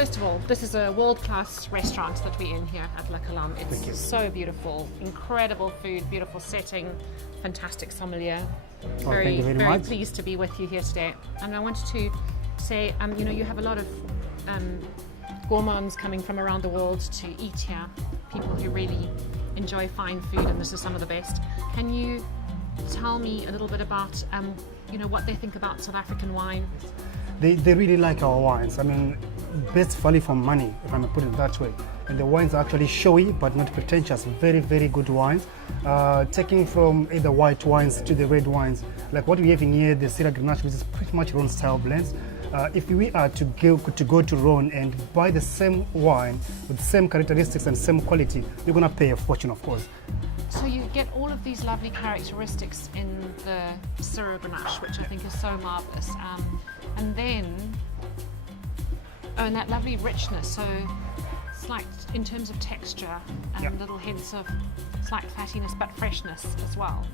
first of all, this is a world-class restaurant that we're in here at La Colombe. It's so beautiful, incredible food, beautiful setting, fantastic sommelier. Thank you very much. Pleased to be with you here today. And I wanted to say, you know, you have a lot of gourmands coming from around the world to eat here, people who really enjoy fine food, and this is some of the best. Can you tell me a little bit about, you know, what they think about South African wine? They really like our wines. I mean, best value for money, if I may put it that way. And the wines are actually showy but not pretentious. Very, very good wines. Taking from either white wines to the red wines, like what we have in here, the Syrah Grenache, which is pretty much Rhone style blends. If we are to go to Rhone and buy the same wine with the same characteristics and same quality, you're going to pay a fortune, of course. So you get all of these lovely characteristics in the Syrah Grenache, which I think is so marvellous. And then, and that lovely richness, so slight in terms of texture and little hints of slight fattiness but freshness as well.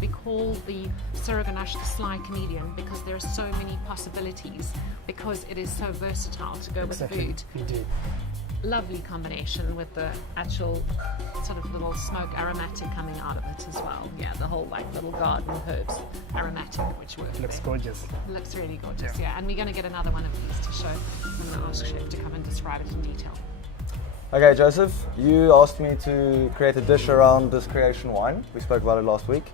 We call the Syrah Grenache the sly chameleon because there are so many possibilities, because it is so versatile to go with food. Indeed. Lovely combination with the actual sort of little smoke aromatic coming out of it as well. Yeah, the whole like little garden herbs aromatic, which works. Looks gorgeous. Looks really gorgeous, yeah. And we're going to get another one of these to show. I'm going to ask Chef to come and describe it in detail. Okay, Joseph, you asked me to create a dish around this creation wine. We spoke about it last week.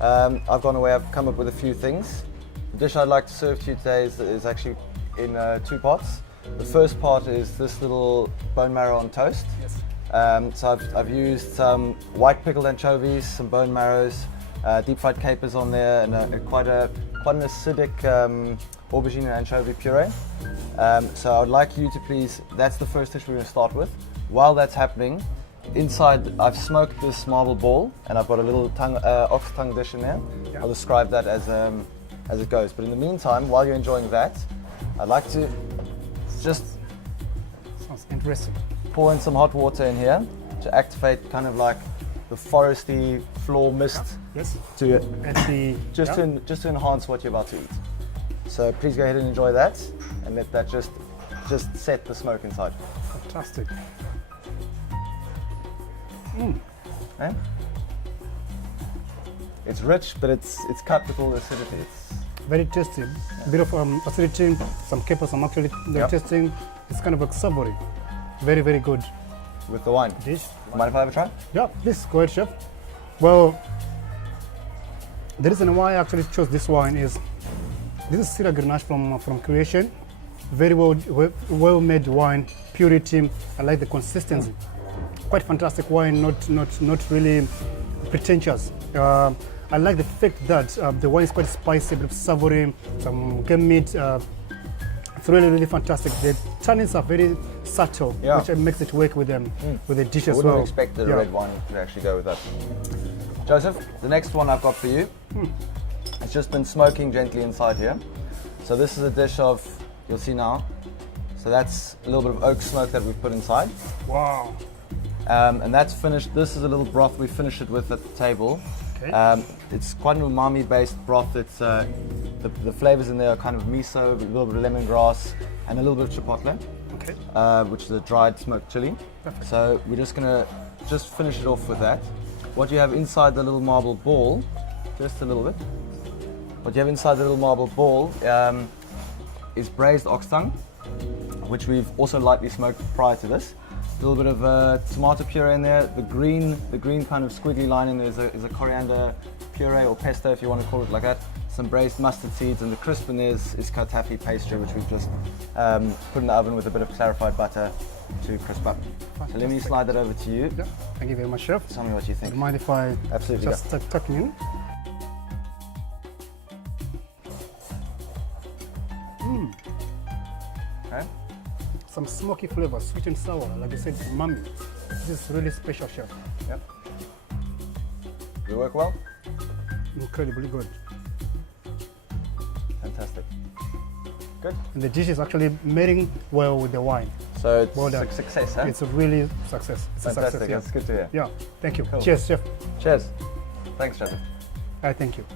I've gone away, I've come up with a few things. The dish I'd like to serve to you today is actually in 2 parts. The first part is this little bone marrow on toast. Yes. So I've used some white pickled anchovies, some bone marrows, deep fried capers on there, and quite an acidic aubergine and anchovy puree. So I would like you to please, that's the first dish we're going to start with. While that's happening, inside I've smoked this marble ball, and I've got a little ox tongue dish in there. I'll describe that as it goes. But in the meantime, while you're enjoying that, I'd like to just Sounds interesting. pour in some hot water in here to activate kind of like the foresty floor mist Yes. to At the just to enhance what you're about to eat. So please go ahead and enjoy that, and let that just set the smoke inside. Fantastic. Okay? It's rich, but it's cut with all the acidity. It's Very tasty. A bit of acidity, some capers. I'm actually tasting. It's kind of like savory. Very, very good with the wine. dish. Mind if I have a try? Yeah, please go ahead, chef. Well, the reason why I actually chose this wine is this is Syrah Grenache from Creation. Very well made wine, purity. I like the consistency. Quite fantastic wine, not really pretentious. I like the fact that the wine is quite spicy, a bit of savory, some game meat. It's really, really fantastic. The tannins are very subtle, which makes it work with the dish as well. I wouldn't have expected a red wine to actually go with that. Joseph, the next one I've got for you, it's just been smoking gently inside here. So this is a dish of, you'll see now, so that's a little bit of oak smoke that we've put inside. Wow. And that's finished. This is a little broth we finish it with at the table. Okay. It's quite an umami-based broth. It's the flavors in there are kind of miso, a little bit of lemongrass, and a little bit of chipotle, which is a dried smoked chili. Perfect. So we're just gonna finish it off with that. What you have inside the little marble ball, just a little bit. What you have inside the little marble ball is braised ox tongue, which we've also lightly smoked prior to this. A little bit of tomato puree in there. The green kind of squiggly line in there is a coriander puree or pesto, if you want to call it like that. Some braised mustard seeds, and the crisp in there is kataffi pastry, which we've just put in the oven with a bit of clarified butter to crisp up. So let me slide that over to you. Yeah. Thank you very much, chef. Tell me what you think. Don't mind if I Absolutely, just start tucking in? Okay. Some smoky flavor, sweet and sour, like you said, umami. This is really special, chef. Yep. Does it work well? Incredibly good. Fantastic. Good. And the dish is actually marrying well with the wine. So it's Well done. a success, huh? It's a really success. It's Fantastic. a success, yeah. That's good to hear. Yeah, thank you. Cool. Cheers, chef. Cheers. Thanks, Joseph. Thank you.